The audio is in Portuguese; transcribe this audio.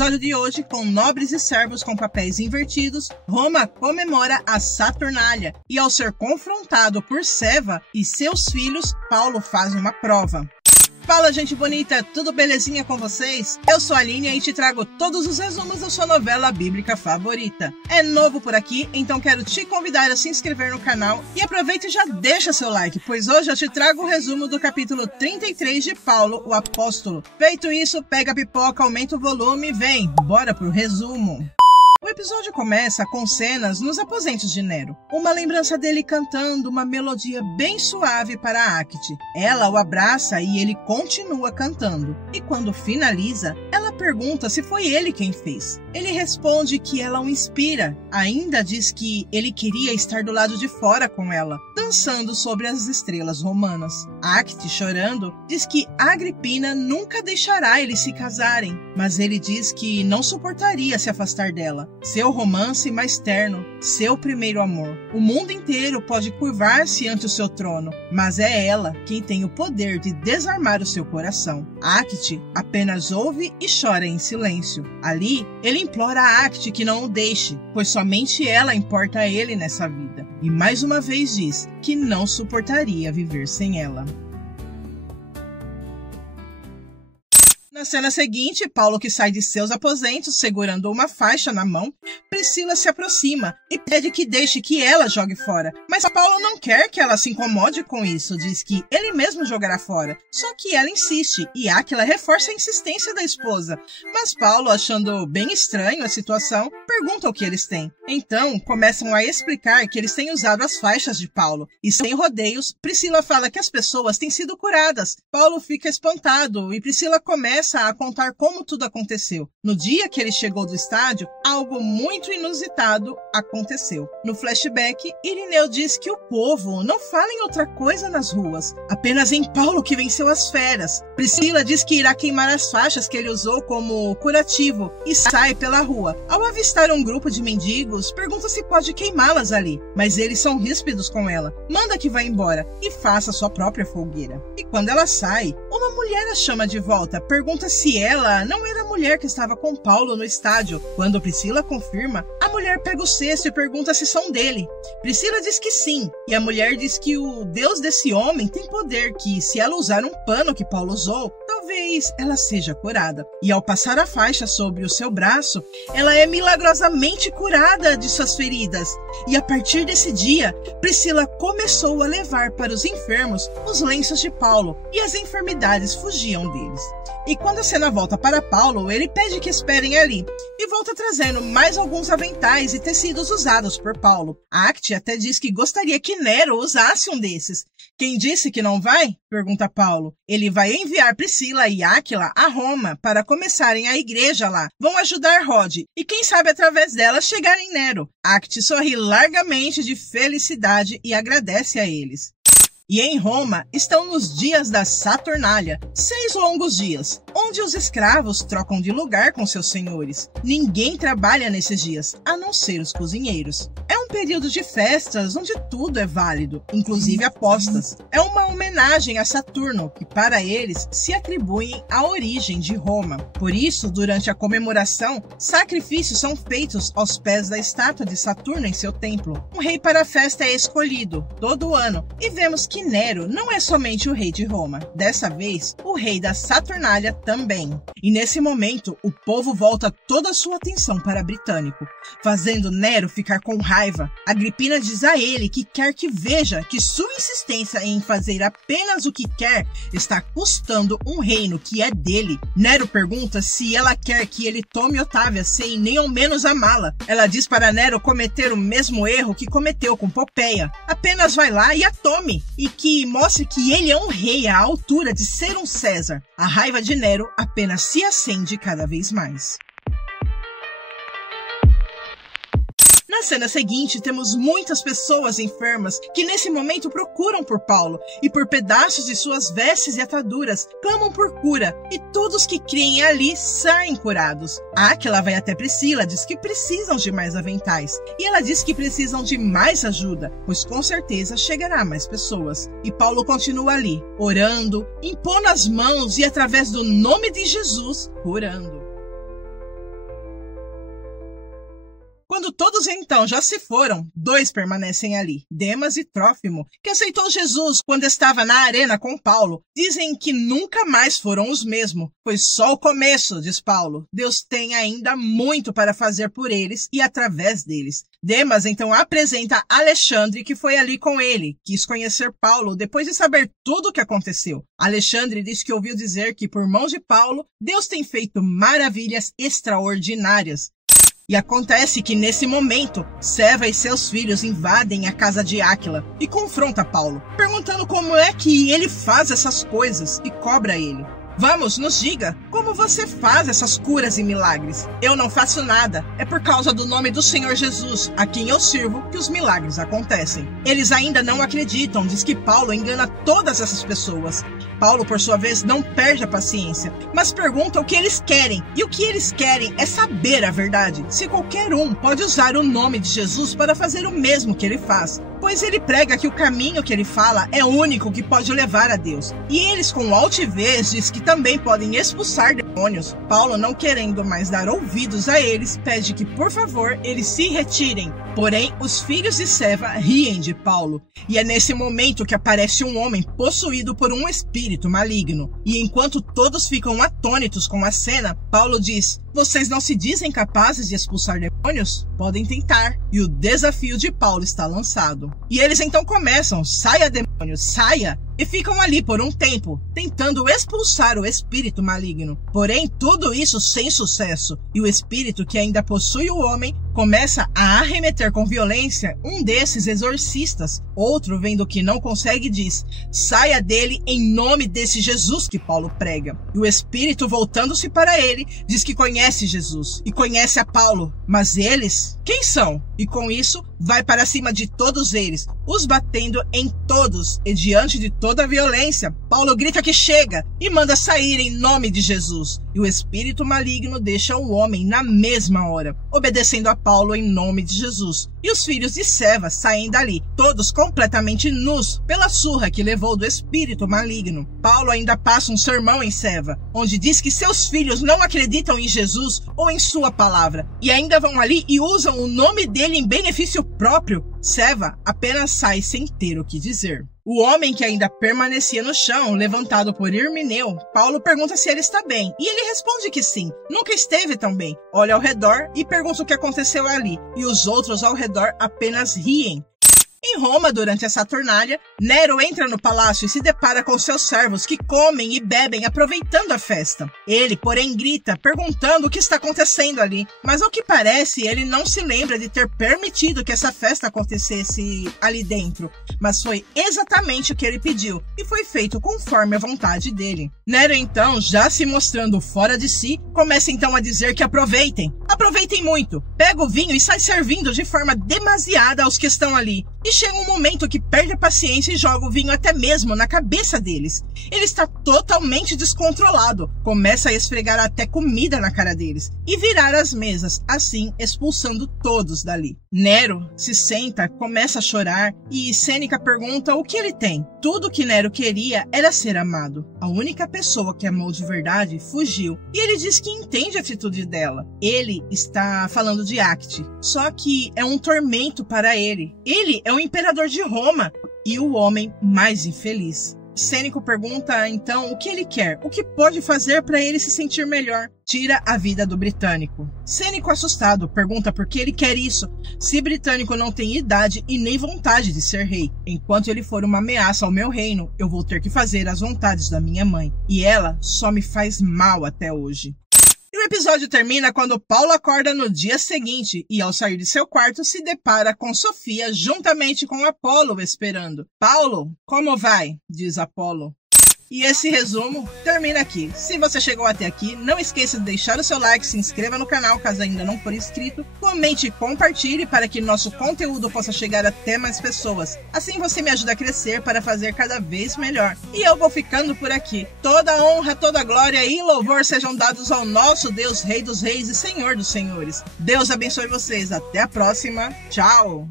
episódio de hoje, com nobres e servos com papéis invertidos, Roma comemora a Saturnália e, ao ser confrontado por Seva e seus filhos, Paulo faz uma prova. Fala, gente bonita, tudo belezinha com vocês? Eu sou a Aline e te trago todos os resumos da sua novela bíblica favorita. É novo por aqui, então quero te convidar a se inscrever no canal e aproveita e já deixa seu like, pois hoje eu te trago o resumo do capítulo 33 de Paulo, o Apóstolo. Feito isso, pega a pipoca, aumenta o volume e vem, bora pro resumo. O episódio começa com cenas nos aposentos de Nero. Uma lembrança dele cantando uma melodia bem suave para Acte. Ela o abraça e ele continua cantando. E quando finaliza, ela pergunta se foi ele quem fez. Ele responde que ela o inspira. Ainda diz que ele queria estar do lado de fora com ela, dançando sobre as estrelas romanas. Acte, chorando, diz que Agripina nunca deixará eles se casarem, mas ele diz que não suportaria se afastar dela. Seu romance mais terno, seu primeiro amor. O mundo inteiro pode curvar-se ante o seu trono, mas é ela quem tem o poder de desarmar o seu coração. Acte apenas ouve e chora em silêncio. Ali, ele implora a Acte que não o deixe, pois somente ela importa a ele nessa vida. E mais uma vez diz que não suportaria viver sem ela. Na cena seguinte, Paulo, que sai de seus aposentos segurando uma faixa na mão, Priscila se aproxima e pede que deixe que ela jogue fora. Mas Paulo não quer que ela se incomode com isso, diz que ele mesmo jogará fora. Só que ela insiste e Áquila reforça a insistência da esposa. Mas Paulo, achando bem estranho a situação, pergunta o que eles têm. Então, começam a explicar que eles têm usado as faixas de Paulo. E sem rodeios, Priscila fala que as pessoas têm sido curadas. Paulo fica espantado e Priscila começa a contar como tudo aconteceu. No dia que ele chegou do estádio, algo muito inusitado aconteceu. No flashback, Irineu diz que o povo não fala em outra coisa nas ruas, apenas em Paulo que venceu as feras. Priscila diz que irá queimar as faixas que ele usou como curativo e sai pela rua. Ao avistar um grupo de mendigos, pergunta se pode queimá-las ali, mas eles são ríspidos com ela. Manda que vá embora e faça sua própria fogueira. E quando ela sai, uma mulher a chama de volta, pergunta se ela não era a mulher que estava com Paulo no estádio. Quando Priscila confirma, a mulher pega o cesto e pergunta se são dele. Priscila diz que sim, e a mulher diz que o Deus desse homem tem poder, que se ela usar um pano que Paulo usou, talvez ela seja curada. E ao passar a faixa sobre o seu braço, ela é milagrosamente curada de suas feridas. E a partir desse dia, Priscila começou a levar para os enfermos os lenços de Paulo, e as enfermidades fugiam deles. E quando a cena volta para Paulo, ele pede que esperem ali, e volta trazendo mais alguns aventais e tecidos usados por Paulo. Acte até diz que gostaria que Nero usasse um desses. Quem disse que não vai? Pergunta Paulo. Ele vai enviar Priscila e Áquila a Roma para começarem a igreja lá. Vão ajudar Rod, e quem sabe através dela chegar em Nero. Acte sorri largamente de felicidade e agradece a eles. E em Roma estão nos dias da Saturnália, 6 longos dias, onde os escravos trocam de lugar com seus senhores. Ninguém trabalha nesses dias, a não ser os cozinheiros. É um período de festas onde tudo é válido, inclusive apostas. É uma homenagem a Saturno, que para eles se atribuem a origem de Roma. Por isso, durante a comemoração, sacrifícios são feitos aos pés da estátua de Saturno em seu templo. Um rei para a festa é escolhido todo ano, e vemos que Nero não é somente o rei de Roma. Dessa vez, o rei da Saturnália também. E nesse momento, o povo volta toda a sua atenção para Britânico, fazendo Nero ficar com raiva. Agripina diz a ele que quer que veja que sua insistência em fazer apenas o que quer está custando um reino que é dele. Nero pergunta se ela quer que ele tome Otávia sem nem ao menos amá-la. Ela diz para Nero cometer o mesmo erro que cometeu com Popeia. Apenas vai lá e a tome, e que mostre que ele é um rei à altura de ser um César. A raiva de Nero apenas se acende cada vez mais. Na cena seguinte, temos muitas pessoas enfermas que nesse momento procuram por Paulo e por pedaços de suas vestes e ataduras clamam por cura, e todos que creem ali saem curados. Áquila vai até Priscila, diz que precisam de mais aventais, e ela diz que precisam de mais ajuda, pois com certeza chegará mais pessoas. E Paulo continua ali, orando, impondo as mãos e através do nome de Jesus, curando. Quando todos então já se foram, 2 permanecem ali, Demas e Trófimo, que aceitou Jesus quando estava na arena com Paulo. Dizem que nunca mais foram os mesmos. Foi só o começo, diz Paulo. Deus tem ainda muito para fazer por eles e através deles. Demas então apresenta Alexandre, que foi ali com ele. Quis conhecer Paulo depois de saber tudo o que aconteceu. Alexandre diz que ouviu dizer que por mãos de Paulo, Deus tem feito maravilhas extraordinárias. E acontece que, nesse momento, Seva e seus filhos invadem a casa de Áquila e confronta Paulo, perguntando como é que ele faz essas coisas e cobra ele. Vamos, nos diga, como você faz essas curas e milagres? Eu não faço nada, é por causa do nome do Senhor Jesus, a quem eu sirvo, que os milagres acontecem. Eles ainda não acreditam, diz que Paulo engana todas essas pessoas. Paulo, por sua vez, não perde a paciência, mas pergunta o que eles querem. E o que eles querem é saber a verdade, se qualquer um pode usar o nome de Jesus para fazer o mesmo que ele faz. Pois ele prega que o caminho que ele fala é o único que pode levar a Deus. E eles, com altivez, diz que também podem expulsar demônios. Paulo, não querendo mais dar ouvidos a eles, pede que, por favor, eles se retirem. Porém, os filhos de Seva riem de Paulo. E é nesse momento que aparece um homem possuído por um espírito maligno. E enquanto todos ficam atônitos com a cena, Paulo diz: vocês não se dizem capazes de expulsar demônios? Podem tentar. E o desafio de Paulo está lançado. E eles então começam: saia demônio, saia! E ficam ali por um tempo, tentando expulsar o espírito maligno. Porém, tudo isso sem sucesso. E o espírito que ainda possui o homem começa a arremeter com violência um desses exorcistas. Outro, vendo que não consegue, diz: saia dele em nome desse Jesus que Paulo prega. E o espírito, voltando-se para ele, diz que conhece Jesus e conhece a Paulo. Mas eles, quem são? E com isso, vai para cima de todos eles, os batendo em todos. E diante de toda a violência, Paulo grita que chega e manda sair em nome de Jesus. E o espírito maligno deixa o homem na mesma hora, obedecendo a Paulo em nome de Jesus. E os filhos de Seva saem dali, todos completamente nus, pela surra que levou do espírito maligno. Paulo ainda passa um sermão em Seva, onde diz que seus filhos não acreditam em Jesus ou em sua palavra, e ainda vão ali e usam o nome dele em benefício próprio. Seva apenas sai sem ter o que dizer. O homem, que ainda permanecia no chão, levantado por Hirmeneu, Paulo pergunta se ele está bem, e ele responde que sim, nunca esteve tão bem. Olha ao redor e pergunta o que aconteceu ali, e os outros ao redor apenas riem. Em Roma, durante essa Saturnália, Nero entra no palácio e se depara com seus servos que comem e bebem aproveitando a festa. Ele, porém, grita, perguntando o que está acontecendo ali, mas ao que parece, ele não se lembra de ter permitido que essa festa acontecesse ali dentro, mas foi exatamente o que ele pediu, e foi feito conforme a vontade dele. Nero, então, já se mostrando fora de si, começa então a dizer que aproveitem muito, pega o vinho e sai servindo de forma demasiada aos que estão ali. E chega um momento que perde a paciência e joga o vinho até mesmo na cabeça deles. Ele está totalmente descontrolado, começa a esfregar até comida na cara deles e virar as mesas, assim expulsando todos dali. Nero se senta, começa a chorar e Sêneca pergunta o que ele tem. Tudo que Nero queria era ser amado. A única pessoa que amou de verdade fugiu e ele diz que entende a atitude dela. Ele está falando de Acte, só que é um tormento para ele. Ele é o imperador de Roma e o homem mais infeliz. Sêneco pergunta então o que ele quer, o que pode fazer para ele se sentir melhor. Tira a vida do britânico. Sêneco, assustado, pergunta por que ele quer isso, se britânico não tem idade e nem vontade de ser rei. Enquanto ele for uma ameaça ao meu reino, eu vou ter que fazer as vontades da minha mãe, e ela só me faz mal até hoje. E o episódio termina quando Paulo acorda no dia seguinte e, ao sair de seu quarto, se depara com Sofia juntamente com Apolo esperando. Paulo, como vai? Diz Apolo. E esse resumo termina aqui. Se você chegou até aqui, não esqueça de deixar o seu like, se inscreva no canal caso ainda não for inscrito, comente e compartilhe para que nosso conteúdo possa chegar até mais pessoas. Assim você me ajuda a crescer para fazer cada vez melhor. E eu vou ficando por aqui. Toda honra, toda glória e louvor sejam dados ao nosso Deus, Rei dos Reis e Senhor dos Senhores. Deus abençoe vocês. Até a próxima. Tchau!